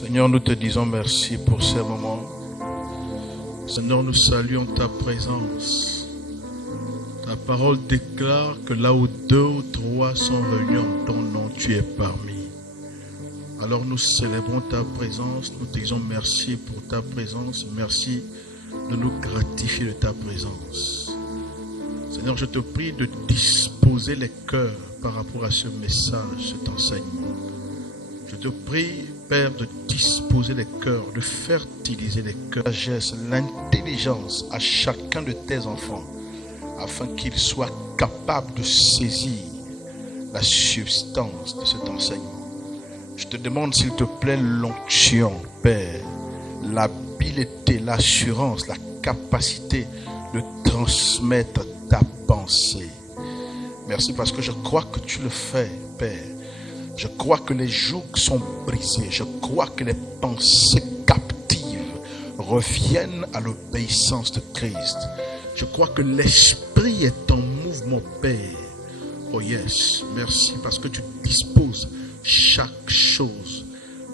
Seigneur, nous te disons merci pour ces moments. Seigneur, nous saluons ta présence. Ta parole déclare que là où 2 ou 3 sont réunis en ton nom, tu es parmi. Alors nous célébrons ta présence, nous te disons merci pour ta présence, merci de nous gratifier de ta présence. Seigneur, je te prie de disposer les cœurs par rapport à ce message, cet enseignement. Je te prie, Père, de disposer les cœurs, de fertiliser les cœurs, la sagesse, l'intelligence à chacun de tes enfants, afin qu'ils soient capables de saisir la substance de cet enseignement. Je te demande, s'il te plaît, l'onction, Père, l'habileté, l'assurance, la capacité de transmettre ta pensée. Merci parce que je crois que tu le fais, Père. Je crois que les jougs sont brisés. Je crois que les pensées captives reviennent à l'obéissance de Christ. Je crois que l'esprit est en mouvement, Père. Oh yes, merci parce que tu disposes chaque chose,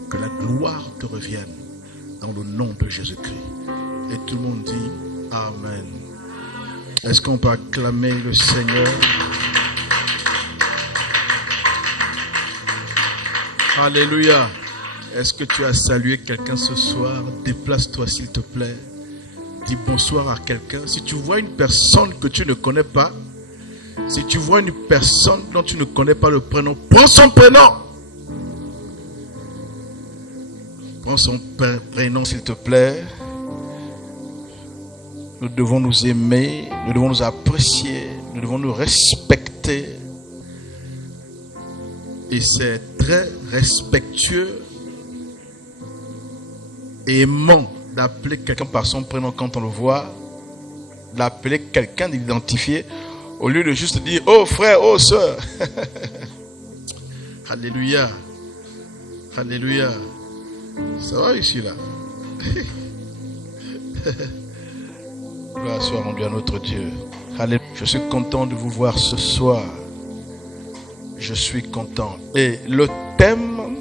que la gloire te revienne dans le nom de Jésus-Christ. Et tout le monde dit Amen. Est-ce qu'on peut acclamer le Seigneur? Alléluia. Est-ce que tu as salué quelqu'un ce soir? Déplace-toi s'il te plaît. Dis bonsoir à quelqu'un. Si tu vois une personne que tu ne connais pas, si tu vois une personne dont tu ne connais pas le prénom, prends son prénom. Prends son prénom s'il te plaît. Nous devons nous aimer, nous devons nous apprécier, nous devons nous respecter. Et c'est très respectueux et aimant d'appeler quelqu'un par son prénom quand on le voit, d'appeler quelqu'un, d'identifier, au lieu de juste dire « Oh frère, oh soeur ». Alléluia. Alléluia. Ça va ici là? Gloire soit rendue à notre Dieu. Alléluia. Je suis content de vous voir ce soir. Je suis content. Et le thème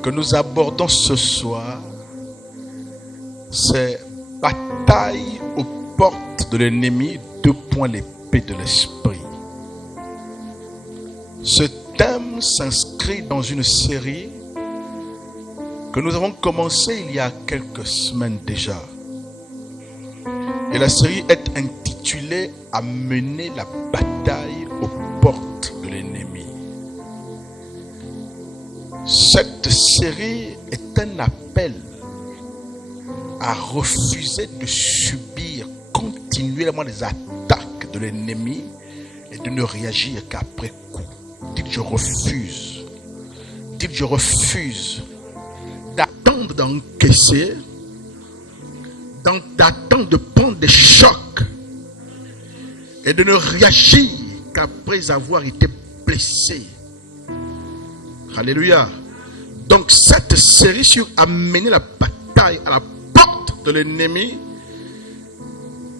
que nous abordons ce soir, c'est bataille aux portes de l'ennemi, l'épée de l'esprit. Ce thème s'inscrit dans une série que nous avons commencé il y a quelques semaines déjà. Et la série est intitulée « À mener la bataille aux portes de l'ennemi ». Cette série est un appel à refuser de subir continuellement les attaques de l'ennemi et de ne réagir qu'après coup. Dites je refuse. Dites je refuse d'attendre d'encaisser, d'attendre de prendre des chocs et de ne réagir qu'après avoir été blessé. Alléluia. Donc cette série sur amener la bataille à la porte de l'ennemi,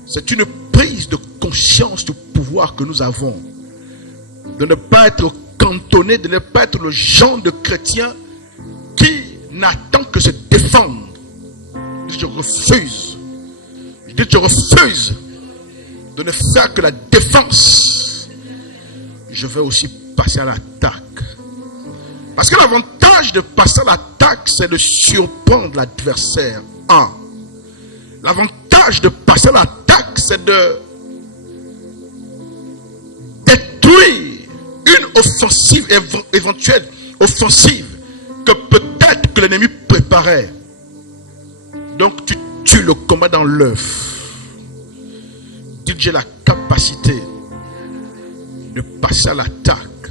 c'est une prise de conscience du pouvoir que nous avons. De ne pas être cantonné, de ne pas être le genre de chrétien qui n'attend que se défendre. Je refuse. Je refuse de ne faire que la défense. Je vais aussi passer à l'attaque. Parce que l'avantage de passer à l'attaque, c'est de surprendre l'adversaire. L'avantage de passer à l'attaque, c'est de détruire une offensive, éventuelle offensive, que peut-être que l'ennemi préparait. Donc tu tues le combat dans l'œuf. Dites, j'ai la capacité de passer à l'attaque.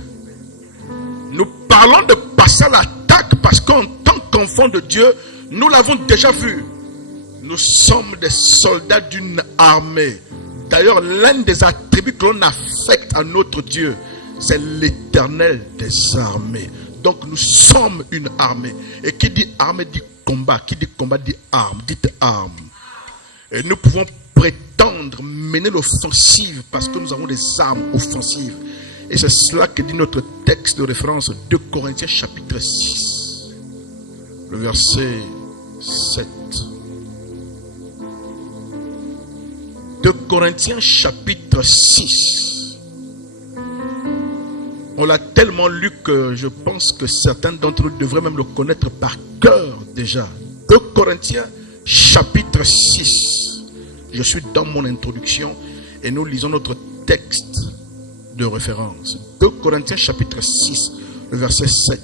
Nous parlons de passer à l'attaque parce qu'en tant qu'enfants de Dieu, nous l'avons déjà vu. Nous sommes des soldats d'une armée. D'ailleurs, l'un des attributs que l'on affecte à notre Dieu, c'est l'Éternel des armées. Donc nous sommes une armée. Et qui dit armée dit combat. Qui dit combat dit arme. Dites arme. Et nous pouvons prétendre mener l'offensive parce que nous avons des armes offensives. Et c'est cela que dit notre texte de référence 2 Corinthiens chapitre 6. le verset 7. 2 Corinthiens chapitre 6. On l'a tellement lu que je pense que certains d'entre nous devraient même le connaître par cœur déjà. 2 Corinthiens chapitre 6. Je suis dans mon introduction et nous lisons notre texte de référence. 2 Corinthiens chapitre 6, le verset 7.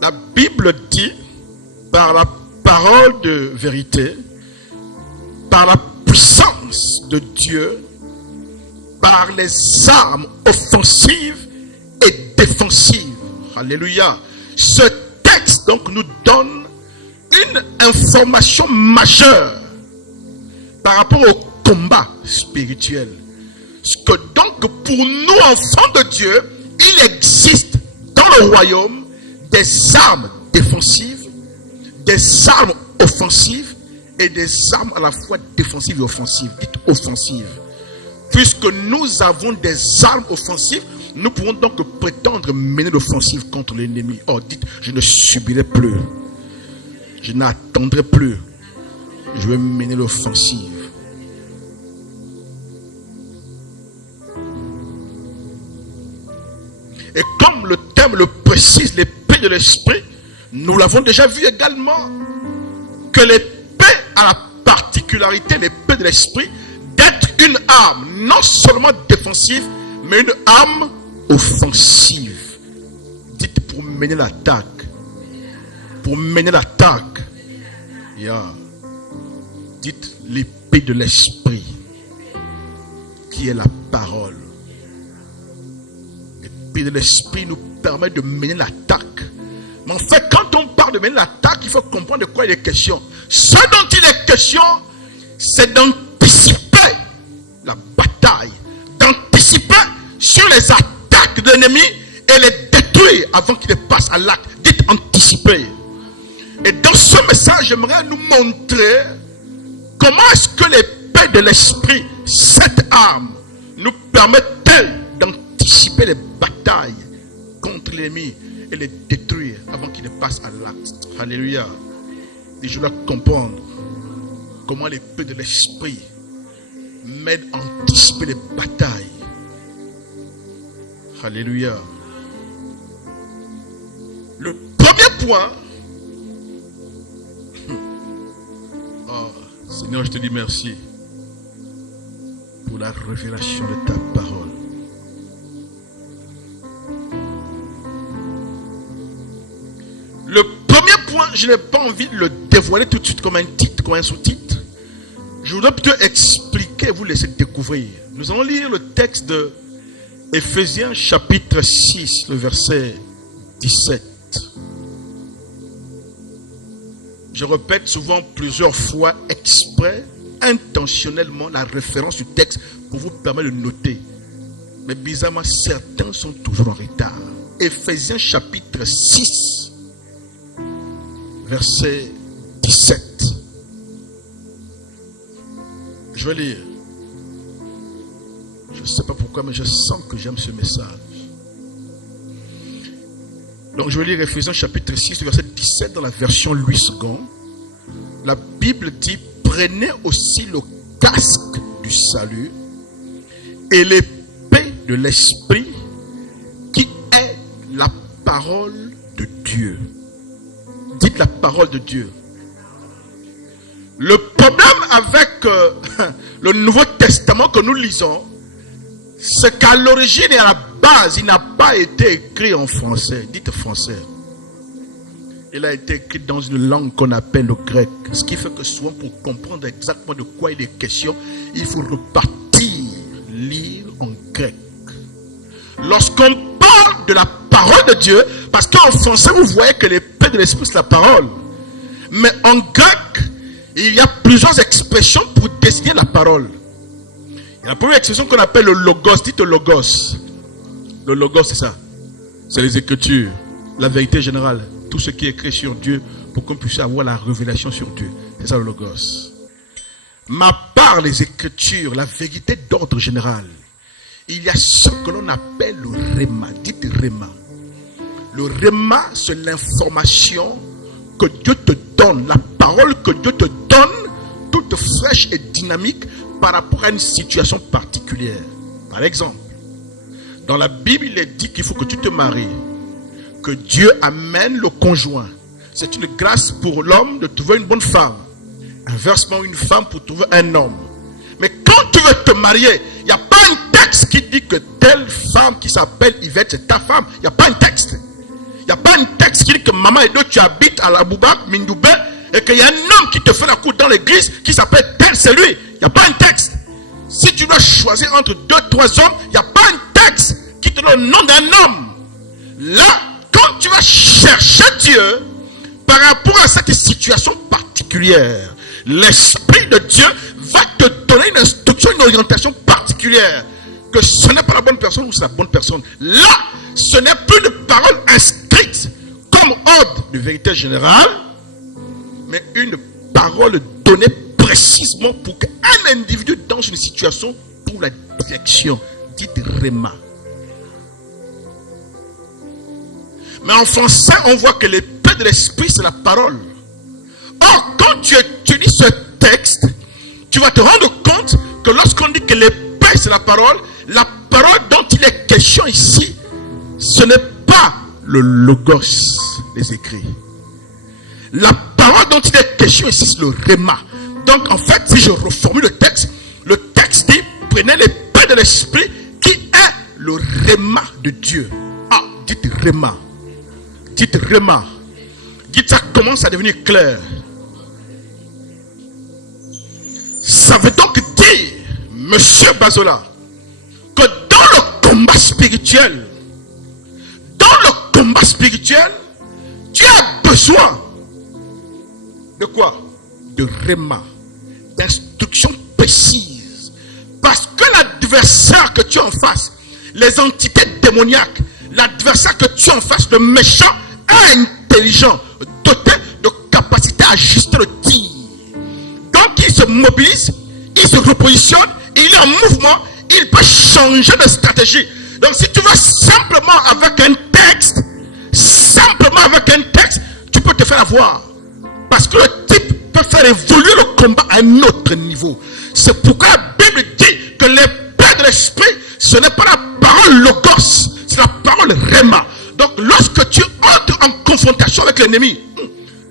La Bible dit, par la parole de vérité, par la puissance de Dieu, par les armes offensives et défensives. Alléluia. Ce texte donc nous donne une information majeure par rapport au combat spirituel. Ce que donc pour nous enfants de Dieu, il existe dans le royaume des armes défensives, des armes offensives et des armes à la fois défensives et offensives. Dites offensives. Puisque nous avons des armes offensives, nous pouvons donc prétendre mener l'offensive contre l'ennemi. Oh, dites, je ne subirai plus. Je n'attendrai plus. Je vais mener l'offensive. Et comme le thème le précise, l'épée de l'esprit, nous l'avons déjà vu également, que l'épée a la particularité, l'épée de l'esprit, d'être une arme non seulement défensive, mais une arme offensive. Dites pour mener l'attaque. Pour mener l'attaque. Yeah. Dites l'épée de l'esprit, qui est la parole. L'épée de l'esprit nous permet de mener l'attaque. Mais en fait, quand on parle de mener l'attaque, il faut comprendre de quoi il est question. Ce dont il est question, c'est d'anticiper la bataille, d'anticiper sur les attaques de l'ennemi et les détruire avant qu'il ne passe à l'acte. Dites anticiper. Et dans ce message, j'aimerais nous montrer comment est-ce que l'épée de l'esprit, cette arme, nous permet-elle d'anticiper les batailles contre l'ennemi et les détruire avant qu'il ne passe à l'acte. Alléluia. Et je dois comprendre comment l'épée de l'esprit m'aide à anticiper les batailles. Alléluia. Le premier point. Oh, Seigneur, je te dis merci pour la révélation de ta parole. Le premier point, je n'ai pas envie de le dévoiler tout de suite comme un titre, comme un sous-titre. Je voudrais plutôt expliquer et vous laisser découvrir. Nous allons lire le texte de Éphésiens chapitre 6, le verset 17. Je répète souvent plusieurs fois exprès, intentionnellement la référence du texte pour vous permettre de noter. Mais bizarrement, certains sont toujours en retard. Éphésiens chapitre 6, verset 17. Je vais lire. Je ne sais pas pourquoi, mais je sens que j'aime ce message. Donc je vais lire Éphésiens chapitre 6, verset 17 dans la version Louis II. La Bible dit, prenez aussi le casque du salut et l'épée de l'esprit qui est la parole de Dieu. Dites la parole de Dieu. Le problème avec le Nouveau Testament que nous lisons, c'est qu'à l'origine et à la base, il n'a pas été écrit en français. Dites français. Il a été écrit dans une langue qu'on appelle le grec. Ce qui fait que souvent, pour comprendre exactement de quoi il est question, il faut repartir, lire en grec. Lorsqu'on parle de la parole de Dieu, parce qu'en français, vous voyez que l'épée de l'esprit, c'est la parole. Mais en grec, il y a plusieurs expressions pour désigner la parole. La première expression qu'on appelle le logos, dites le logos. Le logos, c'est ça. C'est les Écritures, la vérité générale, tout ce qui est écrit sur Dieu pour qu'on puisse avoir la révélation sur Dieu. C'est ça le logos. Mais à part les Écritures, la vérité d'ordre général, il y a ce que l'on appelle le réma. Dites réma. Le réma, c'est l'information que Dieu te donne, la parole que Dieu te donne, toute fraîche et dynamique par rapport à une situation particulière. Par exemple, dans la Bible, il est dit qu'il faut que tu te maries, que Dieu amène le conjoint. C'est une grâce pour l'homme de trouver une bonne femme. Inversement, une femme pour trouver un homme. Mais quand tu veux te marier, il n'y a pas un texte qui dit que telle femme qui s'appelle Yvette, c'est ta femme. Il n'y a pas un texte. Il n'y a pas un texte qui dit que maman et deux, tu habites à la Boubak, Mindoubé, et qu'il y a un homme qui te fait la cour dans l'église qui s'appelle tel, c'est lui. Il n'y a pas un texte. Si tu dois choisir entre deux, trois hommes, il n'y a pas un texte qui te donne le nom d'un homme. Là, quand tu vas chercher Dieu par rapport à cette situation particulière, l'Esprit de Dieu va te donner une instruction, une orientation particulière. Que ce n'est pas la bonne personne ou c'est la bonne personne. Là, ce n'est plus une parole inscrite comme ordre de vérité générale, mais une parole donnée précisément pour qu'un individu dans une situation trouve la direction. Dites réma. Mais en français, on voit que l'épée de l'esprit, c'est la parole. Or, quand tu étudies ce texte, tu vas te rendre compte que lorsqu'on dit que l'épée, c'est la parole dont il est question ici, ce n'est pas le logos des écrits. La parole dont il est question ici, c'est le réma. Donc, en fait, si je reformule le texte dit, prenez l'épée de l'esprit qui est le réma de Dieu. Ah, dites réma. Dites réma. Dites ça commence à devenir clair. Ça veut donc dire, Monsieur Bazola, que dans le combat spirituel, tu as besoin de quoi? De réma, d'instructions précises. Parce que l'adversaire que tu as en face, les entités démoniaques, l'adversaire que tu as en face, le méchant, est intelligent, doté de capacité à ajuster le tir. Donc il se mobilise, il se repositionne, il est en mouvement, il peut changer de stratégie. Donc si tu vas simplement avec un texte, tu peux te faire avoir. Parce que le type peut faire évoluer le combat à un autre niveau. C'est pourquoi la Bible dit que l'épée de l'esprit, ce n'est pas la parole logos, c'est la parole réma. Donc lorsque tu entres en confrontation avec l'ennemi,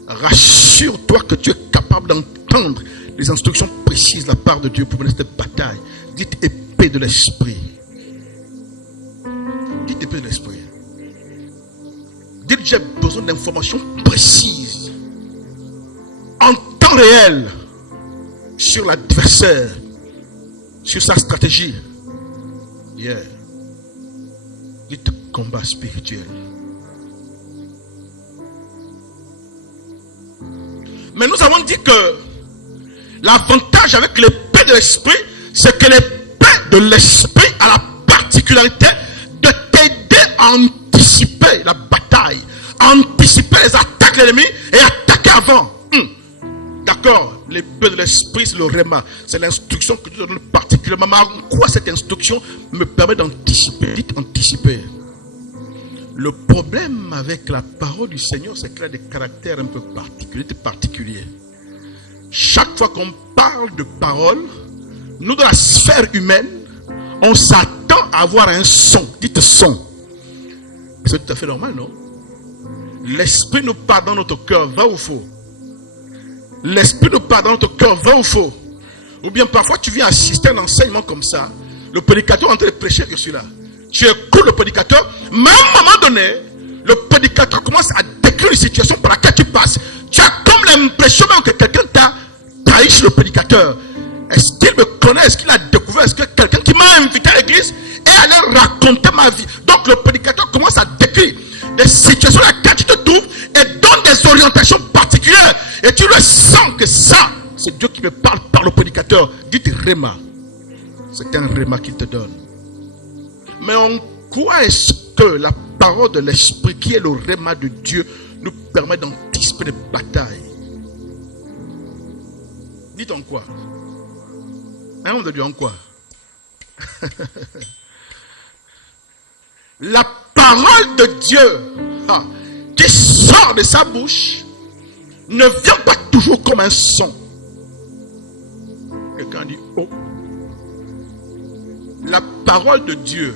rassure-toi que tu es capable d'entendre les instructions précises de la part de Dieu pour mener cette bataille. Dites épée de l'esprit. Dites épée de l'esprit. Dites j'ai besoin d'informations précises en temps réel sur l'adversaire, sur sa stratégie. Yeah. Dites combat spirituel. Mais nous avons dit que l'avantage avec l'épée de l'esprit, c'est que l'épée de l'esprit a la particularité de t'aider à anticiper la bataille, à anticiper les attaques de l'ennemi et attaquer avant. D'accord, l'épée de l'esprit, c'est le réma, c'est l'instruction que tu donnes particulièrement. Mais en quoi cette instruction me permet d'anticiper? Dites anticiper. Le problème avec la parole du Seigneur, c'est qu'elle a des caractères un peu particuliers. Chaque fois qu'on parle de parole, nous dans la sphère humaine, on s'attend à avoir un son. Dites son. C'est tout à fait normal, non? L'esprit nous parle dans notre cœur, vrai ou faux? L'esprit nous parle dans notre cœur, vrai ou faux? Ou bien parfois tu viens assister à un enseignement comme ça, le prédicateur est en train de prêcher, je suis là. Tu écoutes le prédicateur, mais à un moment donné, le prédicateur commence à décrire une situation par laquelle tu passes. Tu as comme l'impression même que quelqu'un t'a trahi chez le prédicateur. Est-ce qu'il me connaît? Est-ce qu'il a découvert? Est-ce que quelqu'un qui m'a invité à l'église et allait raconter ma vie? Donc le prédicateur commence à décrire des situations dans lesquelles tu te trouves et donne des orientations particulières. Et tu le sens que ça, c'est Dieu qui me parle par le prédicateur. Dites réma. C'est un réma qu'il te donne. Mais en quoi est-ce que la parole de l'esprit, qui est le réma de Dieu, nous permet d'anticiper les batailles? Dites en quoi? Un homme de Dieu en quoi? La parole de Dieu qui sort de sa bouche ne vient pas toujours comme un son. Quelqu'un dit oh. La parole de Dieu,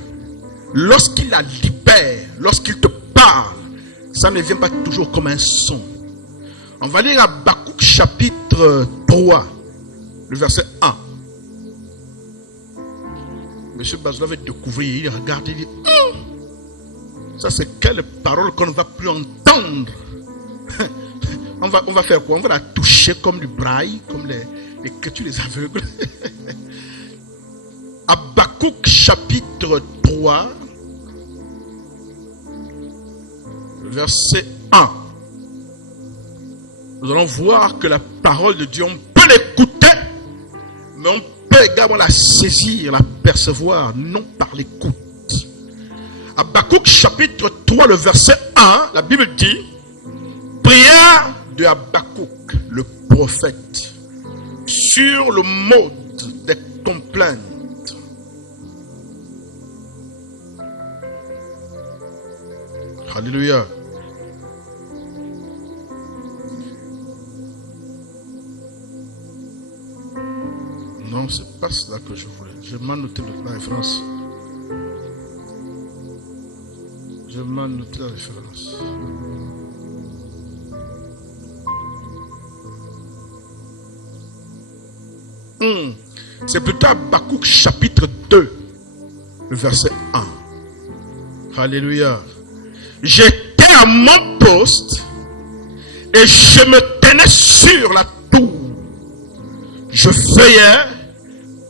lorsqu'il la libère, lorsqu'il te parle, ça ne vient pas toujours comme un son. On va lire Habakkuk chapitre 3, le verset 1. Monsieur Bazola va découvrir, il regarde, il dit ça c'est quelle parole qu'on ne va plus entendre. On va faire quoi? On va la toucher comme du braille, comme l'écriture des aveugles. Habakkuk chapitre 3, verset 1. Nous allons voir que la parole de Dieu, on peut l'écouter, mais on peut également la saisir, la percevoir, non par l'écoute. Habakkuk chapitre 3, le verset 1, la Bible dit, prière de Habakkuk, le prophète, sur le mode des complaintes. Alléluia. Non, c'est pas cela que je voulais. Je m'en noté la référence. Je m'en noté la référence. C'est plutôt Habakkuk chapitre 2, verset 1. Alléluia. J'étais à mon poste et je me tenais sur la tour. Je veillais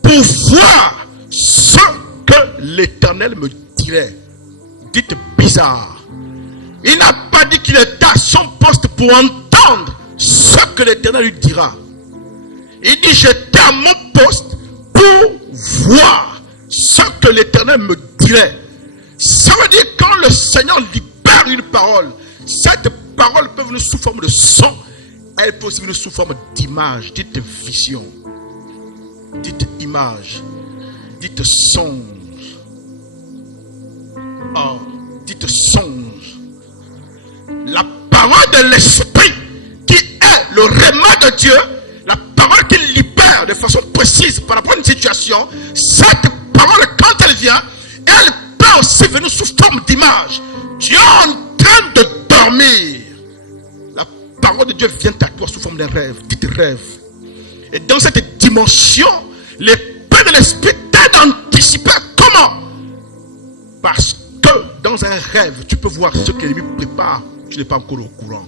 pour voir ce que l'Éternel me dirait. Dites bizarre. Il n'a pas dit qu'il était à son poste pour entendre ce que l'Éternel lui dira. Il dit j'étais à mon poste pour voir ce que l'Éternel me dirait. Ça veut dire quand le Seigneur libère une parole, cette parole peut venir sous forme de son, elle peut aussi venir sous forme d'image. Dites vision, dites image, dites songe. Oh, dites songe. La parole de l'Esprit qui est le réma de Dieu, la parole qui libère de façon précise par rapport à une situation, cette parole quand elle vient, elle peut aussi venir sous forme d'image. Tu es en train de dormir. La parole de Dieu vient à toi sous forme d'un rêve. Dites rêve. Et dans cette dimension, l'épée de l'esprit t'aide à anticiper. Comment? Parce que dans un rêve, tu peux voir ce que l'ennemi prépare. Tu n'es pas encore au courant.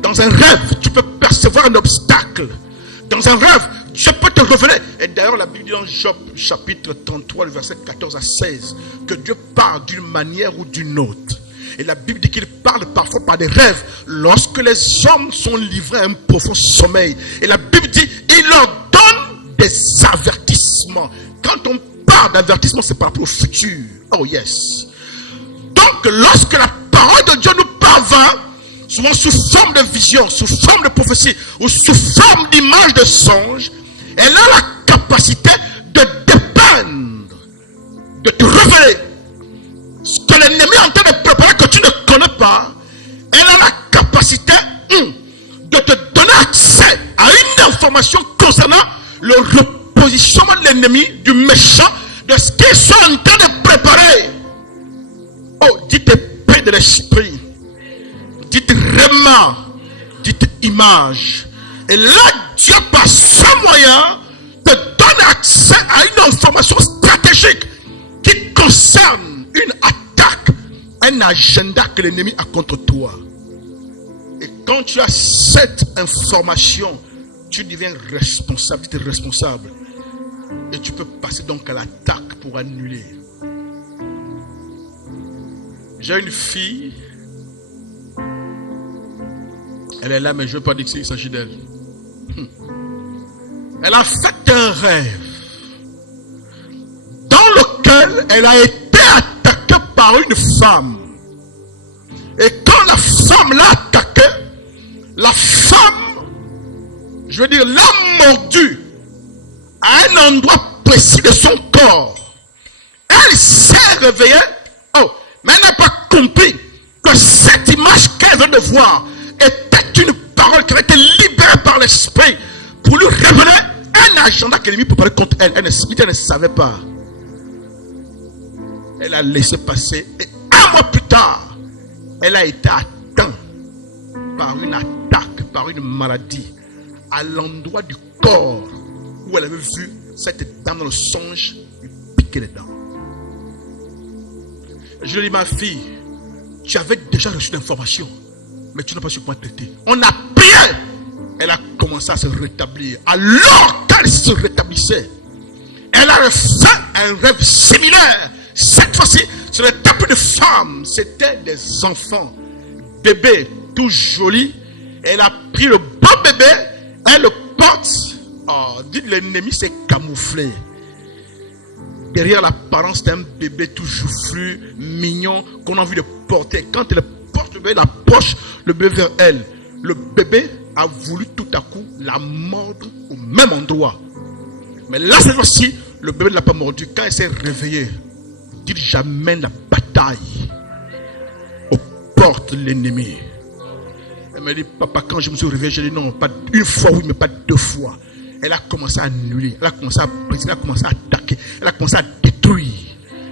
Dans un rêve, tu peux percevoir un obstacle. Dans un rêve, Dieu peut te révéler. Et d'ailleurs, la Bible dit dans Job chapitre 33, le verset 14 à 16, que Dieu parle d'une manière ou d'une autre. Et la Bible dit qu'il parle parfois par des rêves lorsque les hommes sont livrés à un profond sommeil. Et la Bible dit, il leur donne des avertissements. Quand on parle d'avertissement, c'est par rapport au futur. Oh yes. Donc, lorsque la parole de Dieu nous parvient, souvent sous forme de vision, sous forme de prophétie, ou sous forme d'image de songe, elle a la capacité de dépeindre, de te révéler ce que l'ennemi est en train de préparer que tu ne connais pas. Elle a la capacité de te donner accès à une information concernant le repositionnement de l'ennemi, du méchant, de ce qu'ils sont en train de préparer. Oh, dites épée de l'esprit, dites réma, dites image. Et là, Dieu, par ce moyen, te donne accès à une information stratégique qui concerne une attaque, un agenda que l'ennemi a contre toi. Et quand tu as cette information, tu deviens responsable, tu es responsable. Et tu peux passer donc à l'attaque pour annuler. J'ai une fille, elle est là, mais je ne veux pas dire qu'il s'agit d'elle. Elle a fait un rêve dans lequel elle a été attaquée par une femme. Et quand la femme l'a attaquée, la femme, je veux dire, l'a mordue à un endroit précis de son corps. Elle s'est réveillée, oh, mais elle n'a pas compris cette image qu'elle vient de voir était une parole qui avait été libérée par l'esprit pour lui révéler un agenda que l'ennemi préparait contre elle. Elle ne savait pas. Elle a laissé passer et un mois plus tard, elle a été atteinte par une attaque, par une maladie à l'endroit du corps où elle avait vu cette dame dans le songe lui piquer les dents. Je lui ai dit, ma fille, tu avais déjà reçu l'information, mais tu n'as pas su comment traiter. On a prié. Elle a commencé à se rétablir. Alors qu'elle se rétablissait, elle a fait un rêve similaire. Cette fois-ci, ce n'était plus de femmes, c'était des enfants. Bébé, tout joli. Elle a pris le beau bébé, elle le porte. Oh, dites, l'ennemi s'est camouflé. Derrière l'apparence d'un bébé tout joufflu, mignon, qu'on a envie de porter. Quand elle porte le bébé, elle approche le bébé vers elle. Le bébé a voulu tout à coup la mordre au même endroit. Mais là, cette fois-ci, le bébé ne l'a pas mordu. Quand elle s'est réveillée, dit, j'amène la bataille aux portes de l'ennemi. Elle m'a dit, papa, quand je me suis réveillé, j'ai dit non, pas une fois, oui, mais pas deux fois. Elle a commencé à annuler, elle a commencé à briser, elle a commencé à attaquer, elle a commencé à détruire.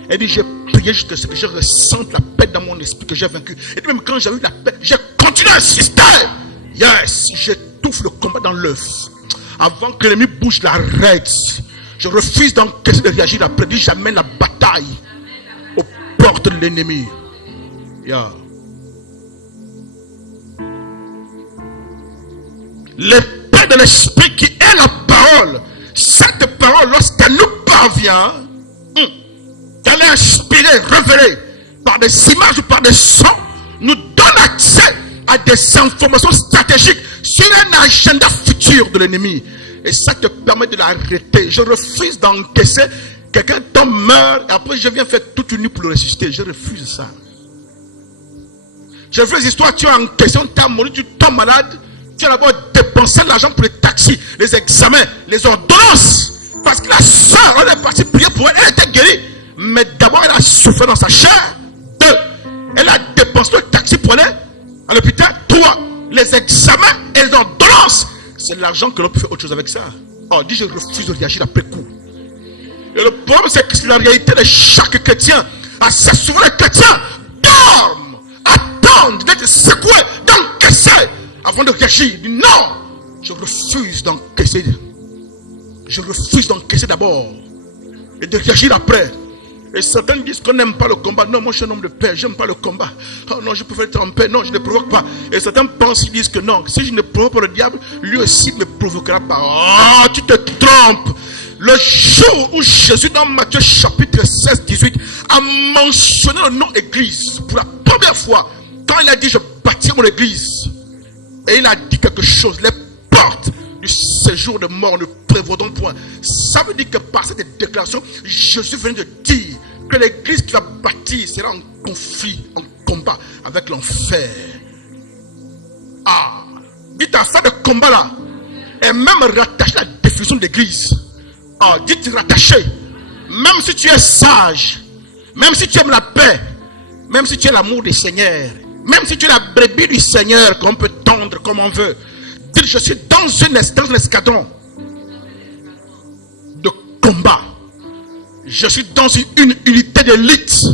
Elle dit, j'ai prié jusqu'à ce que je ressente la paix dans mon esprit, que j'ai vaincu. Et même quand j'ai eu la paix, j'ai continué à insister. Yes, j'étouffe le combat dans l'œuf. Avant que l'ennemi bouge l'arrête. Je refuse d'encaisser de réagir après. Dit, j'amène la bataille aux portes de l'ennemi. Yeah. L'épée de l'esprit qui est la parole. Cette parole, lorsqu'elle nous parvient, elle est inspirée, révélée par des images ou par des sons, nous donne accès à des informations stratégiques sur un agenda futur de l'ennemi. Et ça te permet de l'arrêter. Je refuse d'encaisser. Quelqu'un tombe, meurt, et après je viens faire toute une nuit pour le ressusciter. Je refuse ça. Je fais les histoires, tu as encaissé, on t'a mort, tu tombes malade. Tu as d'abord dépensé l'argent pour les taxis, les examens, les ordonnances. Parce que la soeur, elle est partie prier pour elle, elle était guérie. Mais d'abord, elle a souffert dans sa chair. 2, elle a dépensé le taxi pour aller à l'hôpital. 3, les examens et les ordonnances. C'est l'argent que l'on peut faire autre chose avec ça. Oh, dit, je refuse de réagir après coup. Et le problème, c'est que la réalité de chaque chrétien, assez souvent les chrétiens dorment, attendent d'être secoués, d'encaisser avant de réagir. Dit, non, je refuse d'encaisser. Je refuse d'encaisser d'abord et de réagir après. Et certains disent qu'on n'aime pas le combat. Non, moi je suis un homme de paix, j'aime pas le combat. Oh non, je préfère être en paix. Non, je ne provoque pas. Et certains pensent, ils disent que non, si je ne provoque pas le diable, lui aussi ne me provoquera pas. Oh, tu te trompes. Le jour où Jésus, dans Matthieu chapitre 16, 18, a mentionné le nom église pour la première fois, quand il a dit je bâtirai mon église, et il a dit quelque chose, les portes du séjour de mort ne prévaudront point. Ça veut dire que par cette déclaration, Jésus vient de dire que l'église qui va bâtir sera en conflit, en combat avec l'enfer. Ah, dites affaire de combat là, et même rattacher la définition de l'église. Ah, dites rattacher. Même si tu es sage, même si tu aimes la paix, même si tu es l'amour du Seigneur, même si tu es la brebis du Seigneur qu'on peut tendre comme on veut, dites je suis dans un escadron de combat. Je suis dans une unité d'élite.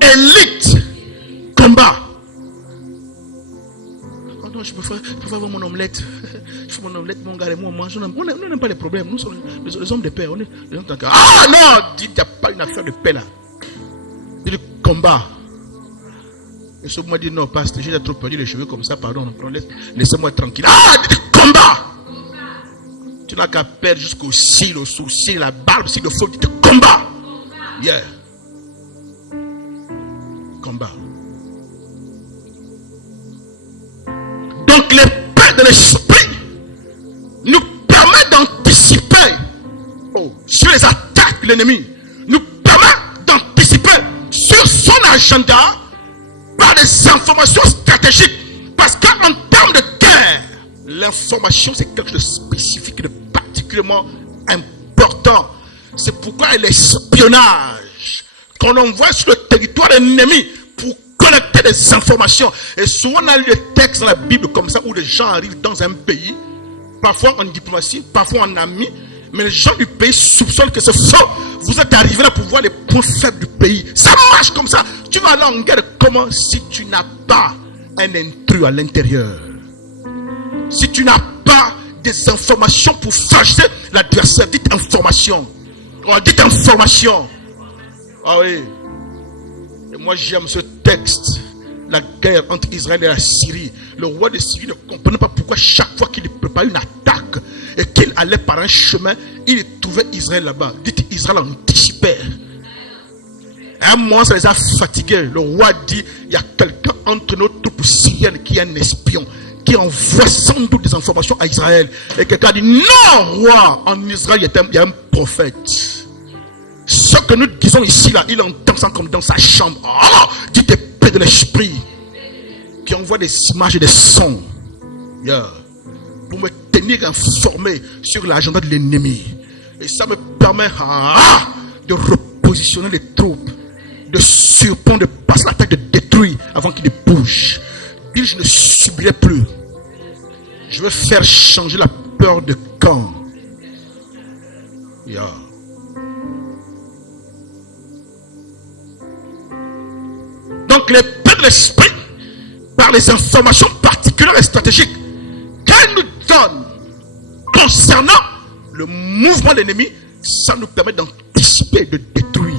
Élite combat. Oh non, je préfère avoir mon omelette. Je fais mon omelette, mon gars et moi on mange. On n'aime pas les problèmes. Nous sommes les hommes de paix. On est les hommes de... Ah non, dites, il n'y a pas une affaire de paix là. Dites combat. Et ce moi dit non, pasteur, j'ai trop perdu les cheveux comme ça, pardon. Laissez-moi tranquille. Ah, dites combat. Tu n'as qu'à perdre jusqu'au cil, au sourcil, la barbe, s'il le faut, dites combat. Yeah. Combat. Donc l'épée de l'esprit nous permet d'anticiper sur les attaques de l'ennemi. Nous permet d'anticiper sur son agenda par des informations stratégiques. Parce qu'en termes de guerre, l'information c'est quelque chose de spécifique et de particulièrement important. C'est pourquoi l'espionnage qu'on envoie sur le territoire ennemi pour chercher des informations. Et souvent on a lu des textes dans la Bible comme ça où les gens arrivent dans un pays, parfois en diplomatie, parfois en ami, mais les gens du pays soupçonnent que c'est faux. Vous êtes arrivé là pour voir les points faibles du pays. Ça marche comme ça. Tu vas aller en guerre comment si tu n'as pas un intrus à l'intérieur? Si tu n'as pas des informations pour fâcher l'adversaire, dites information. Oh, dites information. Ah oui. Et moi j'aime ce texte. La guerre entre Israël et la Syrie. Le roi de Syrie ne comprenait pas pourquoi chaque fois qu'il préparait une attaque et qu'il allait par un chemin, il trouvait Israël là-bas. Dites Israël anticipait. À un moment, ça les a fatigués. Le roi dit, il y a quelqu'un entre nos troupes syriennes qui est un espion, qui envoie sans doute des informations à Israël. Et quelqu'un a dit, non, roi, en Israël, il y a un prophète. Ce que nous disons ici, là, il entend ça comme dans sa chambre. Oh, dites épée de l'esprit, qui envoie des images et des sons. Yeah. Pour me tenir informé sur l'agenda de l'ennemi. Et ça me permet de repositionner les troupes, de surprendre, de passer l'attaque, de détruire avant qu'ils ne bougent. Dire je ne subirai plus. Je veux faire changer la peur de camp. Yeah. Donc l'épée de l'esprit, par les informations particulières et stratégiques qu'elle nous donne concernant le mouvement de l'ennemi, ça nous permet d'anticiper, de détruire.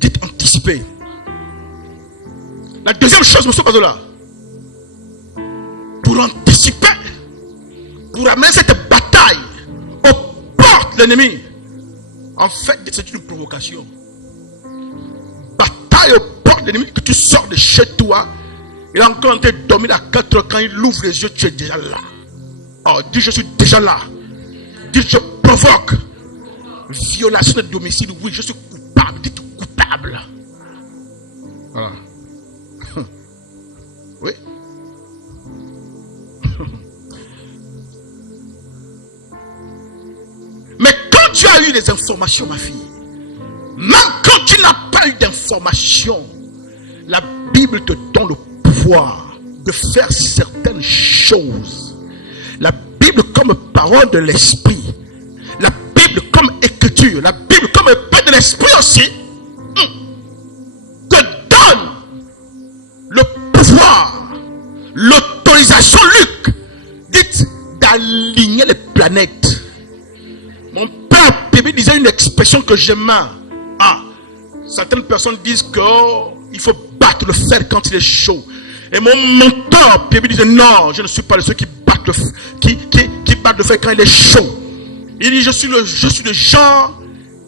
Dites anticiper. La deuxième chose, monsieur Bazola, pour anticiper, pour amener cette bataille aux portes de l'ennemi, en fait, c'est une provocation. Bataille aux portes de l'ennemi, que tu sors de chez toi, il a encore été dormi à 4 heures, quand il ouvre les yeux, tu es déjà là. Oh, dis je suis déjà là. Dis je provoque. Violation de domicile, oui, je suis coupable. Dites coupable. Voilà. Oui. Mais quand tu as eu des informations, ma fille, même quand tu n'as pas eu d'informations, la Bible te donne le pouvoir de faire certaines choses. La Bible comme parole de l'esprit, la Bible comme écriture, la Bible comme épée de l'esprit aussi, te donne le pouvoir, l'autorisation, Luc, dites, d'aligner les planètes. Mon père Pébé disait une expression que j'aime. Certaines personnes disent qu'il faut battre le fer quand il est chaud. Et mon mentor Pébé disait non, je ne suis pas de ceux qui battent le fer, qui battent le fer quand il est chaud. Il dit je suis le genre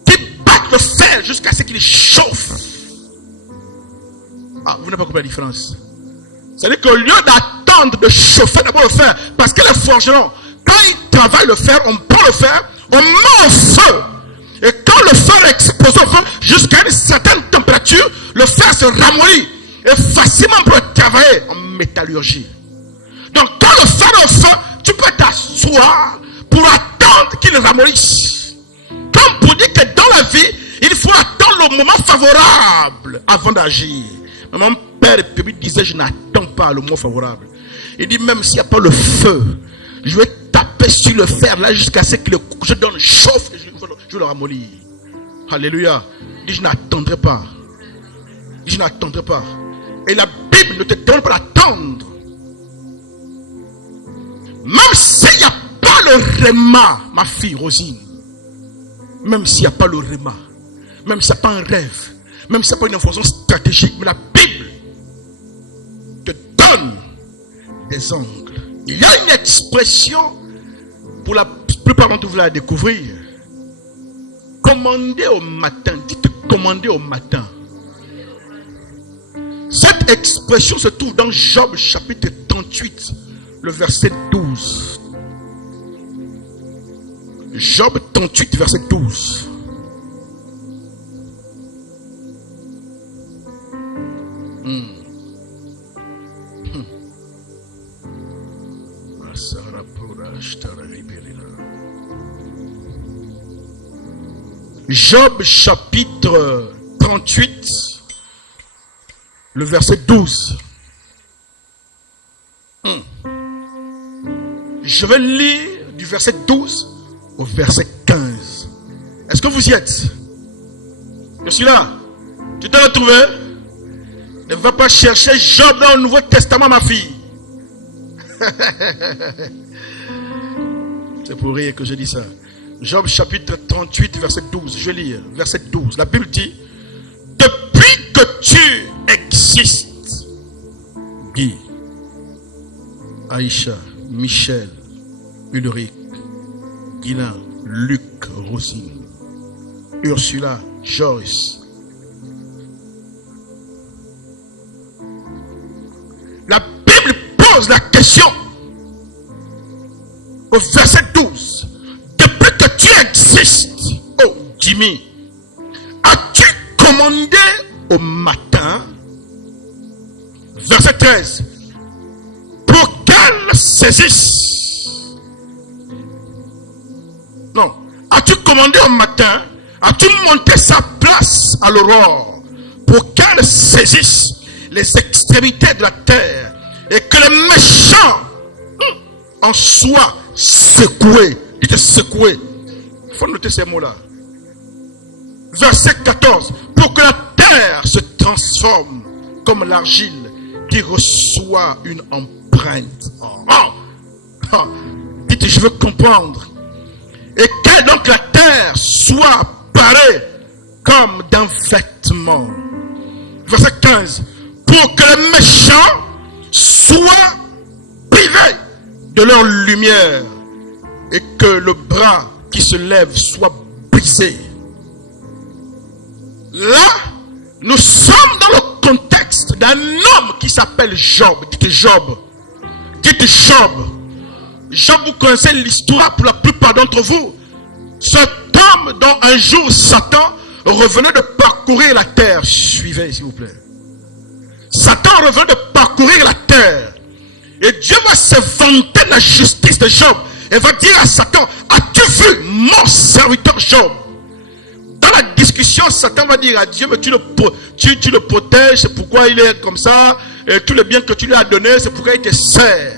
qui battent le fer jusqu'à ce qu'il chauffe. Vous n'avez pas compris la différence. C'est-à-dire qu'au lieu d'attendre de chauffer d'abord le fer, parce que les forgerons, quand ils travaillent le fer, on prend le fer, on met au feu. Et quand le fer est exposé au feu jusqu'à une certaine température, le fer se ramollit. Et facilement on peut travailler en métallurgie. Donc quand le fer est au feu, tu peux t'asseoir pour attendre qu'il ramollisse. Comme pour dire que dans la vie, il faut attendre le moment favorable avant d'agir. Mon père disait, je n'attends pas le moment favorable. Il dit, même s'il n'y a pas le feu, je vais taper sur le fer là jusqu'à ce que je donne chauffe et je le ramollis. Alléluia. Il dit, je n'attendrai pas. Il dit, je n'attendrai pas. Et la Bible ne te donne pas d'attendre. Même s'il n'y a pas le réma, ma fille Rosine, même s'il n'y a pas le réma, même s'il n'y a pas un rêve, même s'il n'y a pas une information stratégique, mais la Bible te donne des angles. Il y a une expression, pour la plupart d'entre vous la découvrir. Commander au matin, dites commander au matin. Cette expression se trouve dans Job chapitre 38, le verset 12. Job 38, verset 12. Job chapitre 38, le verset 12. Je vais lire du verset 12 au verset 15. Est-ce que vous y êtes? Je suis là. Tu t'es retrouvé? Ne va pas chercher Job dans le Nouveau Testament, ma fille. C'est pour rire que je dis ça. Job chapitre 38, verset 12. Je lis, verset 12. La Bible dit: depuis que tu existes, Guy, Aïcha, Michel, Ulrich, Guilain, Luc, Rosine, Ursula, Joyce. La Bible pose la question au verset 12. Depuis que tu existes, oh Jimmy, as-tu commandé au matin? Verset 13. Pour qu'elle saisisse. Non. As-tu commandé au matin? As-tu monté sa place à l'aurore pour qu'elle saisisse les extrémités de la terre et que les méchants en soient secoués? Dites secoués. Il faut noter ces mots-là. Verset 14. Pour que la terre se transforme comme l'argile qui reçoit une empreinte. Dites, je veux comprendre. Et que donc la terre soit parée comme d'un vêtement. Verset 15. Pour que les méchants soient privés de leur lumière et que le bras qui se lève soit brisé. Là, nous sommes dans le contexte d'un homme qui s'appelle Job. Dites Job. Dites Job. Job, vous connaissez l'histoire pour la plupart d'entre vous. Cet homme dont un jour Satan revenait de parcourir la terre. Suivez s'il vous plaît. Satan revenait de parcourir la terre. Et Dieu va se vanter de la justice de Job. Et va dire à Satan: as-tu vu mon serviteur Job? Dans la discussion, Satan va dire à Dieu: mais tu le protèges, c'est pourquoi il est comme ça. Et tout le bien que tu lui as donné, c'est pourquoi il te sert.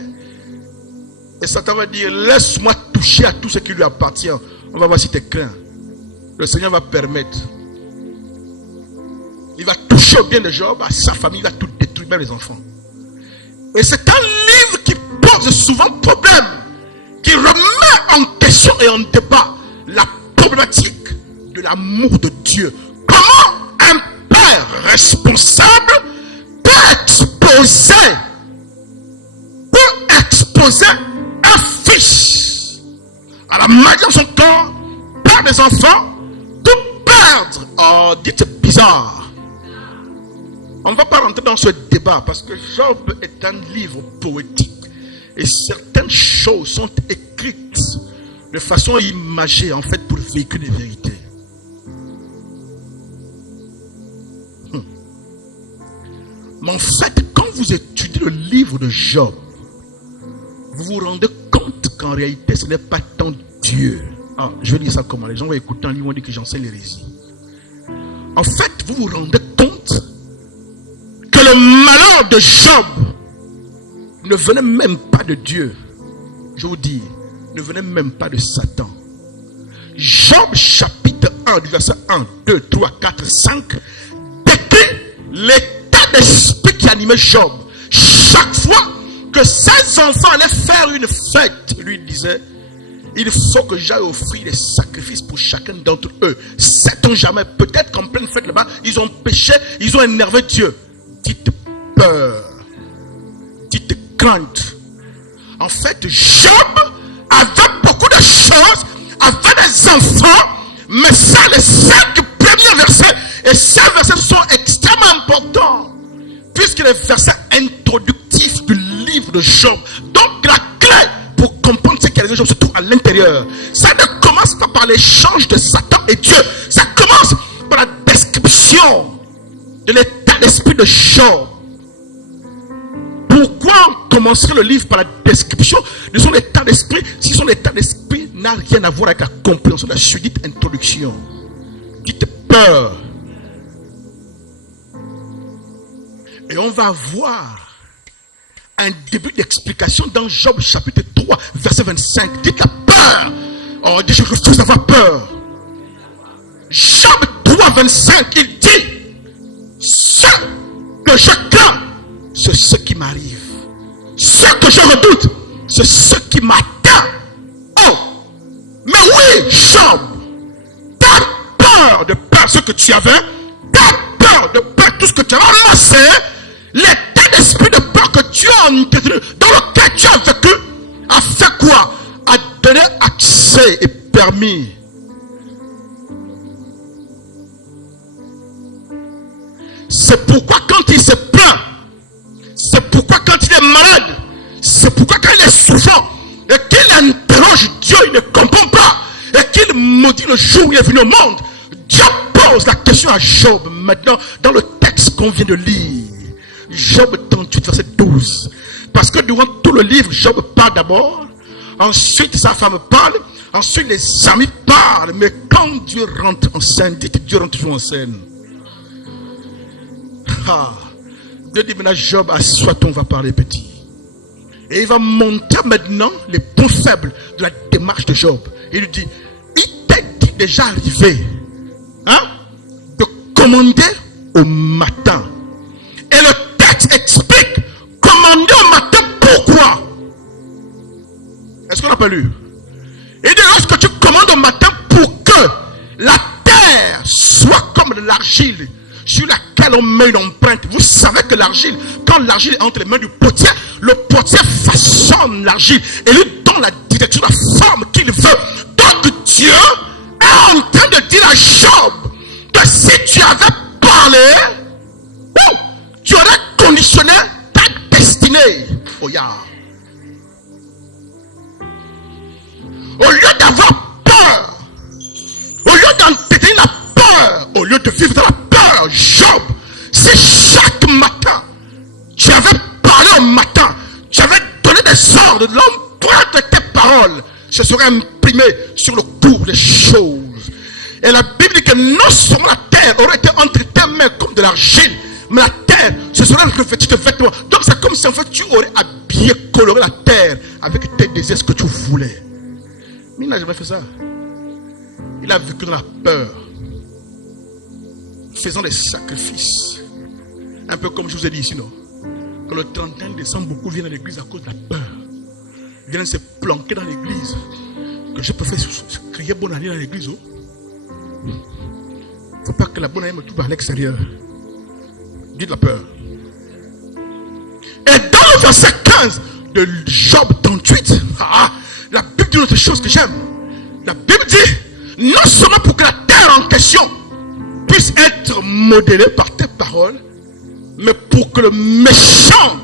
Et Satan va dire: laisse-moi toucher à tout ce qui lui appartient. On va voir si tu es craint. Le Seigneur va permettre. Il va toucher au bien de Job, à sa famille, il va tout détruire, même les enfants. Et c'est un livre qui pose souvent problème, qui remet en question et en débat la problématique de l'amour de Dieu. Comment un père responsable peut exposer un fils à la maladie de son corps, père des enfants, tout perdre? Oh, dites bizarre. On ne va pas rentrer dans ce débat parce que Job est un livre poétique et certaines choses sont écrites de façon imagée, en fait, pour véhiculer les vérités. Mais en fait, quand vous étudiez le livre de Job, vous vous rendez compte qu'en réalité, ce n'est pas tant Dieu. Je vais dire ça comment? Les gens vont écouter un livre, vont dire que j'enseigne l'hérésie. En fait, vous vous rendez compte que le malheur de Job ne venait même pas de Dieu. Je vous dis, ne venait même pas de Satan. Job chapitre 1 du verset 1, 2, 3, 4, 5 décrit l'état d'esprit qui animait Job. Chaque fois que ses enfants allaient faire une fête, lui disait: il faut que j'aille offrir des sacrifices pour chacun d'entre eux. Sait-on jamais, peut-être qu'en pleine fête là-bas, ils ont péché, ils ont énervé Dieu. Dites peur, dites crainte. En fait, Job avait beaucoup de choses, avait des enfants, mais ça, les 5 premiers versets, et ces versets sont extrêmement importants, puisque les versets introductifs du livre de Job. Donc la clé pour comprendre ce qu'est le Job se trouve à l'intérieur. Ça ne commence pas par l'échange de Satan et Dieu, ça commence par la description de l'état d'esprit de Job. Pourquoi on commencerait le livre par la description de son état d'esprit si son état d'esprit n'a rien à voir avec la compréhension de la suite introduction? Dites peur. Et on va voir un début d'explication dans Job chapitre 3, verset 25. Dites la peur. Oh, dit, je refuse d'avoir peur. Job 3, 25, il dit, ce que je crains, c'est ce qui m'arrive. Ce que je redoute, c'est ce qui m'atteint. Oh, mais oui, Job, t'as peur de perdre ce que tu avais, t'as peur de perdre tout ce que tu as amassé, l'état d'esprit de peur que tu as entretenu, dans lequel tu as vécu, a fait quoi? A donné accès et permis. C'est pourquoi quand il se plaint, c'est pourquoi quand il est malade, c'est pourquoi quand il est souffrant et qu'il interroge Dieu, il ne comprend pas et qu'il maudit le jour où il est venu au monde, Dieu pose la question à Job maintenant dans le texte qu'on vient de lire. Job 38, verset 12. Parce que durant tout le livre, Job parle d'abord, ensuite sa femme parle, ensuite les amis parlent, mais quand Dieu rentre en scène, dites Dieu rentre toujours en scène. Ah, Dieu dit maintenant, Job, assois-toi, on va parler petit. Et il va montrer maintenant les points faibles de la démarche de Job. Il lui dit, il t'est déjà arrivé de commander au matin. Et le texte explique, commander au matin, pourquoi? Est-ce qu'on n'a pas lu? Il dit, lorsque tu commandes au matin pour que la terre soit comme de l'argile, sur laquelle on met une empreinte. Vous savez que l'argile, quand l'argile est entre les mains du potier, le potier façonne l'argile et lui donne la direction, la forme qu'il veut. Donc Dieu est en train de dire à Job que si tu avais parlé, tu aurais conditionné ta destinée. Oh yeah. Au lieu d'avoir peur, au lieu d'entretenir la peur, au lieu de vivre dans la peur, Job, si chaque matin tu avais parlé au matin, tu avais donné des ordres, l'empreinte de tes paroles, ce serait imprimé sur le cours des choses. Et la Bible dit que non seulement la terre aurait été entre tes mains comme de l'argile, mais la terre, ce serait revêtue de vêtements. Donc c'est comme si en fait tu aurais habillé, coloré la terre avec tes désirs, ce que tu voulais. Mais il n'a jamais fait ça. Il a vécu dans la peur, faisant des sacrifices. Un peu comme je vous ai dit ici, non? Que le 31 décembre, beaucoup viennent à l'église à cause de la peur. Ils viennent se planquer dans l'église. Que je peux faire crier bonne année dans l'église. Il ne faut pas que la bonne année me trouve à l'extérieur. Dites la peur. Et dans le verset 15 de Job 38, la Bible dit une autre chose que j'aime. La Bible dit, non seulement pour que la terre en question puisse être modélée par tes paroles, mais pour que le méchant